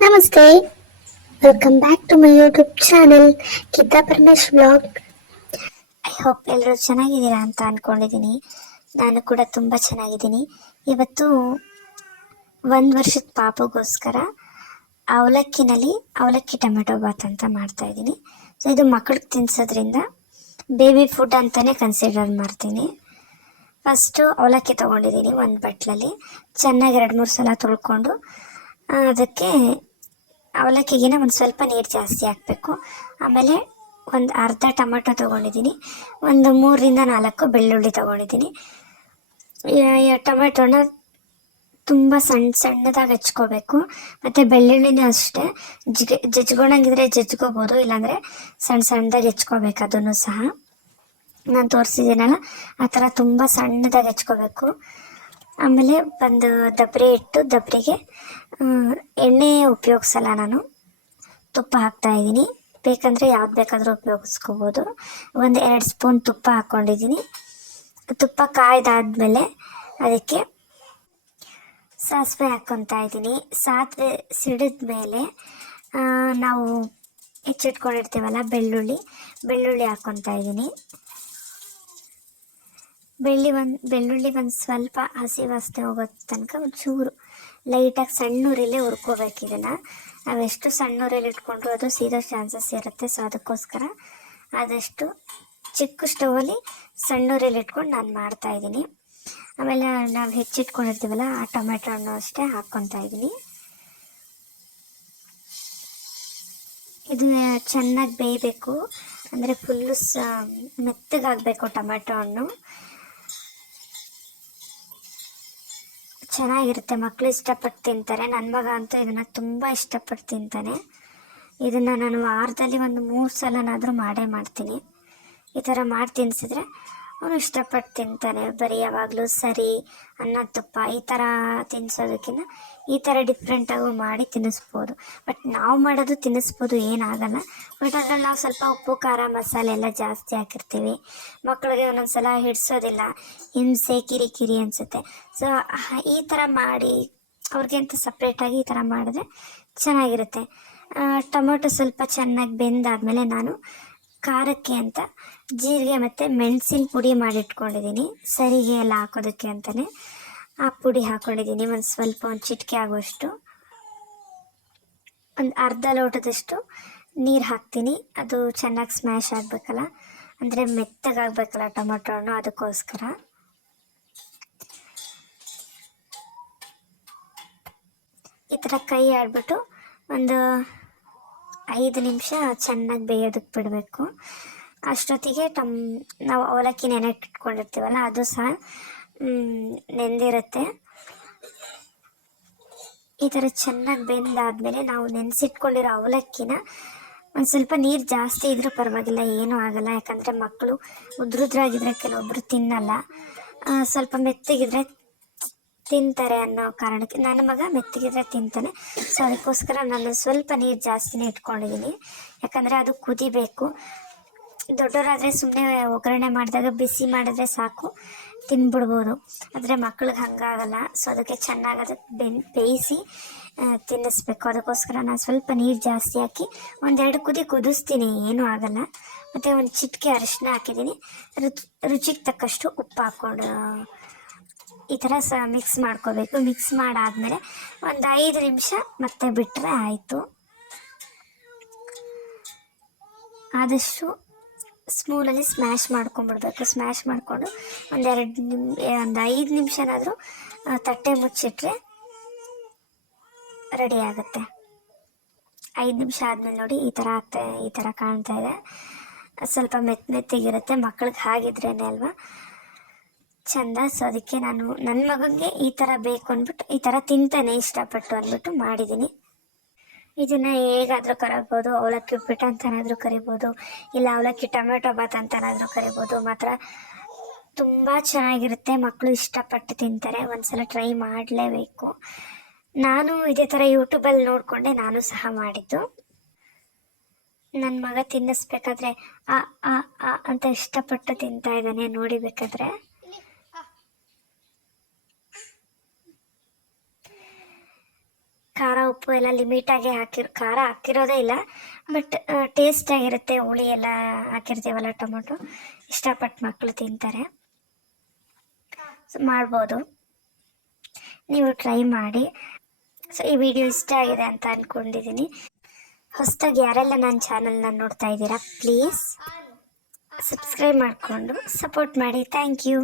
ನಮಸ್ತೆ, welcome back to my YouTube channel Geetha Paramesh vlog. I hope ಎಲ್ಲರೂ ಚೆನ್ನಾಗಿದ್ದೀರಾ ಅಂತ ಅಂದ್ಕೊಂಡಿದ್ದೀನಿ. ನಾನು ಕೂಡ ತುಂಬ ಚೆನ್ನಾಗಿದ್ದೀನಿ. ಇವತ್ತು 1 ವರ್ಷದ ಪಾಪುಗೋಸ್ಕರ ಅವಲಕ್ಕಿ ಟೊಮೆಟೊ ಬಾತ್ ಅಂತ ಮಾಡ್ತಾಯಿದ್ದೀನಿ. ಸೊ ಇದು ಮಕ್ಕಳಿಗೆ ತಿನ್ನಿಸೋದ್ರಿಂದ ಬೇಬಿ ಫುಡ್ ಅಂತಲೇ ಕನ್ಸಿಡರ್ ಮಾಡ್ತೀನಿ. ಫಸ್ಟು ಅವಲಕ್ಕಿ ತೊಗೊಂಡಿದ್ದೀನಿ. ಒಂದು ಬಟ್ಲಲ್ಲಿ ಚೆನ್ನಾಗಿ 2-3 ಸಲ ತೊಳ್ಕೊಂಡು ಅದಕ್ಕೆ ಅವಲಕ್ಕಿಗಿನ ಒಂದು ಸ್ವಲ್ಪ ನೀರು ಜಾಸ್ತಿ ಹಾಕಬೇಕು. ಆಮೇಲೆ ಒಂದು ಅರ್ಧ ಟೊಮೆಟೊ ತೊಗೊಂಡಿದ್ದೀನಿ. ಒಂದು 3-4 ಬೆಳ್ಳುಳ್ಳಿ ತೊಗೊಂಡಿದ್ದೀನಿ. ಟೊಮೆಟೊನ ತುಂಬ ಸಣ್ಣದಾಗಿ ಹೆಚ್ಕೋಬೇಕು. ಮತ್ತು ಬೆಳ್ಳುಳ್ಳಿನೂ ಅಷ್ಟೇ ಜಜ್ಕೊಳಂಗಿದ್ರೆ ಜಜ್ಕೋಬೋದು, ಇಲ್ಲಾಂದರೆ ಸಣ್ಣದಾಗಿ ಹೆಚ್ಕೋಬೇಕು. ಅದನ್ನು ಸಹ ನಾನು ತೋರಿಸಿದ್ದೀನಲ್ಲ ಆ ಥರ ತುಂಬ ಸಣ್ಣದಾಗಿ ಹೆಚ್ಕೋಬೇಕು. ಆಮೇಲೆ ಒಂದು ದಬ್ರಿ ಇಟ್ಟು ದಬ್ರಿಗೆ ಎಣ್ಣೆ ಉಪಯೋಗಿಸಲ್ಲ, ನಾನು ತುಪ್ಪ ಹಾಕ್ತಾಯಿದ್ದೀನಿ. ಬೇಕಂದರೆ ಯಾವ್ದು ಬೇಕಾದರೂ ಉಪಯೋಗಿಸ್ಕೋಬೋದು. 1-2 ಸ್ಪೂನ್ ತುಪ್ಪ ಹಾಕ್ಕೊಂಡಿದ್ದೀನಿ. ತುಪ್ಪ ಕಾಯ್ದಾದ್ಮೇಲೆ ಅದಕ್ಕೆ ಸಾಸಿವೆ ಹಾಕ್ಕೊತಾ ಇದ್ದೀನಿ. ಸಾಸಿವೆ ಸಿಡಿದ ಮೇಲೆ ನಾವು ಹೆಚ್ಚಿಟ್ಕೊಂಡಿರ್ತೀವಲ್ಲ ಬೆಳ್ಳುಳ್ಳಿ ಹಾಕ್ಕೊತಾ ಇದ್ದೀನಿ. ಬೆಳ್ಳುಳ್ಳಿ ಒಂದು ಸ್ವಲ್ಪ ಹಸಿ ವಾಸನೆ ಹೋಗೋ ತನಕ ಒಂಚೂರು ಲೈಟಾಗಿ ಸಣ್ಣೂರಲ್ಲೇ ಹುರ್ಕೋಬೇಕು. ಇದನ್ನು ನಾವೆಷ್ಟು ಸಣ್ಣೂರಲ್ಲಿ ಇಟ್ಕೊಂಡ್ರು ಅದು ಸೀದೋ ಚಾನ್ಸಸ್ ಇರುತ್ತೆ. ಸೊ ಅದಕ್ಕೋಸ್ಕರ ಆದಷ್ಟು ಚಿಕ್ಕ ಸ್ಟವಲ್ಲಿ ಸಣ್ಣೂರಲ್ಲಿ ಇಟ್ಕೊಂಡು ನಾನು ಮಾಡ್ತಾಯಿದ್ದೀನಿ. ಆಮೇಲೆ ನಾವು ಹೆಚ್ಚಿಟ್ಕೊಂಡಿರ್ತೀವಲ್ಲ ಆ ಟೊಮೆಟೊ ಹಣ್ಣು ಅಷ್ಟೇ ಹಾಕ್ಕೊತಾ ಇದ್ದೀನಿ. ಇದು ಚೆನ್ನಾಗಿ ಬೇಯಬೇಕು, ಅಂದರೆ ಫುಲ್ಲು ಮೆತ್ತಗಾಗಬೇಕು ಟೊಮೆಟೊ ಹಣ್ಣು. ಚೆನ್ನಾಗಿರುತ್ತೆ, ಮಕ್ಕಳು ಇಷ್ಟಪಟ್ಟು ತಿಂತಾರೆ. ನನ್ನ ಮಗ ಅಂತೂ ಇದನ್ನು ತುಂಬ ಇಷ್ಟಪಟ್ಟು ತಿಂತಾನೆ. ಇದನ್ನು ನಾನು ವಾರದಲ್ಲಿ ಒಂದು 3 ಸಲನಾದರೂ ಮಾಡೇ ಮಾಡ್ತೀನಿ. ಈ ಥರ ಮಾಡಿ ತಿನ್ನಿಸಿದ್ರೆ ಅವನು ಇಷ್ಟಪಟ್ಟು ತಿಂತಾನೆ. ಬರೀ ಯಾವಾಗಲೂ ಸರಿ ಅನ್ನ ತುಪ್ಪ ಈ ಥರ ತಿನ್ನಿಸೋದಕ್ಕಿಂತ ಈ ಥರ ಡಿಫ್ರೆಂಟಾಗೂ ಮಾಡಿ ತಿನ್ನಿಸ್ಬೋದು. ಬಟ್ ನಾವು ಮಾಡೋದು ತಿನ್ನಿಸ್ಬೋದು, ಏನಾಗಲ್ಲ. ಬಟ್ ಅದ್ರಲ್ಲಿ ನಾವು ಸ್ವಲ್ಪ ಉಪ್ಪು ಖಾರ ಮಸಾಲೆ ಎಲ್ಲ ಜಾಸ್ತಿ ಹಾಕಿರ್ತೀವಿ. ಮಕ್ಕಳಿಗೆ ಒಂದೊಂದು ಸಲ ಹಿಡಿಸೋದಿಲ್ಲ, ಹಿಂಸೆ ಕಿರಿಕಿರಿ ಅನಿಸುತ್ತೆ. ಸೊ ಈ ಥರ ಮಾಡಿ ಅವ್ರಿಗೆ ಅಂತ ಸಪ್ರೇಟಾಗಿ ಈ ಥರ ಮಾಡಿದ್ರೆ ಚೆನ್ನಾಗಿರುತ್ತೆ. ಟೊಮೊಟೊ ಸ್ವಲ್ಪ ಚೆನ್ನಾಗಿ ಬೆಂದಾದಮೇಲೆ ನಾನು ಖಾರಕ್ಕೆ ಅಂತ ಜೀರಿಗೆ ಮತ್ತು ಮೆಣಸಿನ ಪುಡಿ ಮಾಡಿಟ್ಕೊಂಡಿದ್ದೀನಿ, ಸರಿಗೆ ಎಲ್ಲ ಹಾಕೋದಕ್ಕೆ ಅಂತಲೇ. ಆ ಪುಡಿ ಹಾಕ್ಕೊಂಡಿದ್ದೀನಿ. ಒಂದು ಚಿಟಿಕೆ ಆಗುವಷ್ಟು, ಒಂದು ಅರ್ಧ ಲೋಟದಷ್ಟು ನೀರು ಹಾಕ್ತೀನಿ. ಅದು ಚೆನ್ನಾಗಿ ಸ್ಮ್ಯಾಶ್ ಆಗಬೇಕಲ್ಲ, ಅಂದರೆ ಮೆತ್ತಗಾಗಬೇಕಲ್ಲ ಟೊಮೊಟೊ ಹಣ್ಣು, ಅದಕ್ಕೋಸ್ಕರ. ಈ ಥರ ಕೈ ಆಡಿಬಿಟ್ಟು ಒಂದು 5 ನಿಮಿಷ ಚೆನ್ನಾಗಿ ಬೇಯೋದಕ್ಕೆ ಬಿಡಬೇಕು. ಅಷ್ಟೊತ್ತಿಗೆ ನಾವು ಅವಲಕ್ಕಿ ನೆನೆಟ್ಟಿಟ್ಕೊಂಡಿರ್ತೀವಲ್ಲ ಅದು ಸಹ ನೆಂದಿರುತ್ತೆ. ಈ ಥರ ಚೆನ್ನಾಗಿ ಬೆಂದಾದಮೇಲೆ ನಾವು ನೆನೆಸಿಟ್ಕೊಂಡಿರೋ ಅವಲಕ್ಕಿನ ಒಂದು ಸ್ವಲ್ಪ ನೀರು ಜಾಸ್ತಿ ಇದ್ರೂ ಪರವಾಗಿಲ್ಲ, ಏನೂ ಆಗಲ್ಲ. ಯಾಕಂದರೆ ಮಕ್ಕಳು ಉದ್ರುದ್ರಾಗಿದ್ದರೆ ಕೆಲವೊಬ್ಬರು ತಿನ್ನಲ್ಲ, ಸ್ವಲ್ಪ ಮೆತ್ತಗಿದ್ರೆ ತಿಂತಾರೆ ಅನ್ನೋ ಕಾರಣಕ್ಕೆ ನನ್ನ ಮಗ ಮೆತ್ತಗಿದ್ರೆ ತಿಂತಾನೆ. ಸೊ ಅದಕ್ಕೋಸ್ಕರ ನಾನು ಸ್ವಲ್ಪ ನೀರು ಜಾಸ್ತಿನೇ ಇಟ್ಕೊಂಡಿದ್ದೀನಿ. ಯಾಕಂದರೆ ಅದು ಕುದಿಬೇಕು. ದೊಡ್ಡವರಾದರೆ ಸುಮ್ಮನೆ ಒಗ್ಗರಣೆ ಮಾಡಿದಾಗ ಬಿಸಿ ಮಾಡಿದ್ರೆ ಸಾಕು, ತಿನ್ಬಿಡ್ಬೋದು. ಆದರೆ ಮಕ್ಳಿಗೆ ಹಾಗಾಗಲ್ಲ. ಸೊ ಅದಕ್ಕೆ ಚೆನ್ನಾಗಿ ಅದಕ್ಕೆ ಬೇಯಿಸಿ ತಿನ್ನಿಸ್ಬೇಕು. ಅದಕ್ಕೋಸ್ಕರ ನಾನು ಸ್ವಲ್ಪ ನೀರು ಜಾಸ್ತಿ ಹಾಕಿ 1-2 ಕುದಿ ಕುದಿಸ್ತೀನಿ, ಏನೂ ಆಗಲ್ಲ. ಮತ್ತು ಒಂದು ಚಿಟಿಕೆ ಅರಿಶಿನ ಹಾಕಿದ್ದೀನಿ. ರುಚಿಗೆ ತಕ್ಕಷ್ಟು ಉಪ್ಪು ಹಾಕ್ಕೊಂಡು ಈ ಥರ ಮಿಕ್ಸ್ ಮಾಡ್ಕೋಬೇಕು. ಮಿಕ್ಸ್ ಮಾಡಾದಮೇಲೆ ಒಂದು 5 ನಿಮಿಷ ಮತ್ತೆ ಬಿಟ್ಟರೆ ಆಯಿತು. ಆದಷ್ಟು ಸ್ಪೂನಲ್ಲಿ ಸ್ಮ್ಯಾಶ್ ಮಾಡ್ಕೊಂಬಿಡ್ಬೇಕು. ಸ್ಮ್ಯಾಶ್ ಮಾಡಿಕೊಂಡು ಒಂದು 5 ನಿಮಿಷನಾದರೂ ತಟ್ಟೆ ಮುಚ್ಚಿಟ್ರೆ ರೆಡಿ ಆಗುತ್ತೆ. 5 ನಿಮಿಷ ಆದಮೇಲೆ ನೋಡಿ ಈ ಥರ ಕಾಣ್ತಾ ಇದೆ. ಸ್ವಲ್ಪ ಮೆತ್ತಗಿರುತ್ತೆ, ಮಕ್ಕಳಿಗೆ ಹಾಗಿದ್ರೇ ಅಲ್ವಾ ಚೆಂದ. ಸೊ ಅದಕ್ಕೆ ನಾನು ನನ್ನ ಮಗನಿಗೆ ಈ ಥರ ಬೇಕು ಅಂದ್ಬಿಟ್ಟು, ಈ ಥರ ತಿಂತಾನೆ ಇಷ್ಟಪಟ್ಟು ಅಂದ್ಬಿಟ್ಟು ಮಾಡಿದ್ದೀನಿ. ಇದನ್ನು ಹೇಗಾದರೂ ಕರಿಬೋದು, ಅವಲಕ್ಕಿ ಉಪ್ಪಿಟ್ಟು ಅಂತನಾದರೂ ಕರಿಬೋದು, ಇಲ್ಲ ಅವಲಕ್ಕಿ ಟೊಮೆಟೊ ಬಾತ್ ಅಂತನಾದರೂ ಕರಿಬೋದು. ಮಾತ್ರ ತುಂಬ ಚೆನ್ನಾಗಿರುತ್ತೆ, ಮಕ್ಕಳು ಇಷ್ಟಪಟ್ಟು ತಿಂತಾರೆ. ಒಂದ್ಸಲ ಟ್ರೈ ಮಾಡಲೇಬೇಕು. ನಾನು ಇದೇ ಥರ ಯೂಟ್ಯೂಬಲ್ಲಿ ನೋಡಿಕೊಂಡೆ ನಾನು ಸಹ ಮಾಡಿದ್ದು. ನನ್ನ ಮಗ ತಿನ್ನಿಸ್ಬೇಕಾದ್ರೆ ಅಂತ ಇಷ್ಟಪಟ್ಟು ತಿಂತಾ ಇದ್ದಾನೆ ನೋಡಿಬೇಕಾದ್ರೆ. ಖಾರ ಉಪ್ಪು ಎಲ್ಲ ಲಿಮಿಟಾಗಿ ಖಾರ ಹಾಕಿರೋದೇ ಇಲ್ಲ, ಬಟ್ ಟೇಸ್ಟಾಗಿರುತ್ತೆ. ಹುಳಿ ಎಲ್ಲ ಹಾಕಿರ್ತೀವಲ್ಲ ಟೊಮೊಟೊ, ಇಷ್ಟಪಟ್ಟು ಮಕ್ಕಳು ತಿಂತಾರೆ. ಸೊ ಮಾಡ್ಬೋದು, ನೀವು ಟ್ರೈ ಮಾಡಿ. ಸೊ ಈ ವಿಡಿಯೋ ಇಷ್ಟ ಆಗಿದೆ ಅಂತ ಅಂದ್ಕೊಂಡಿದ್ದೀನಿ. ಹೊಸದಾಗಿ ಯಾರೆಲ್ಲ ನನ್ನ ಚಾನಲ್ನ ನೋಡ್ತಾ ಇದ್ದೀರಾ, ಪ್ಲೀಸ್ ಸಬ್ಸ್ಕ್ರೈಬ್ ಮಾಡಿಕೊಂಡು ಸಪೋರ್ಟ್ ಮಾಡಿ. Thank you.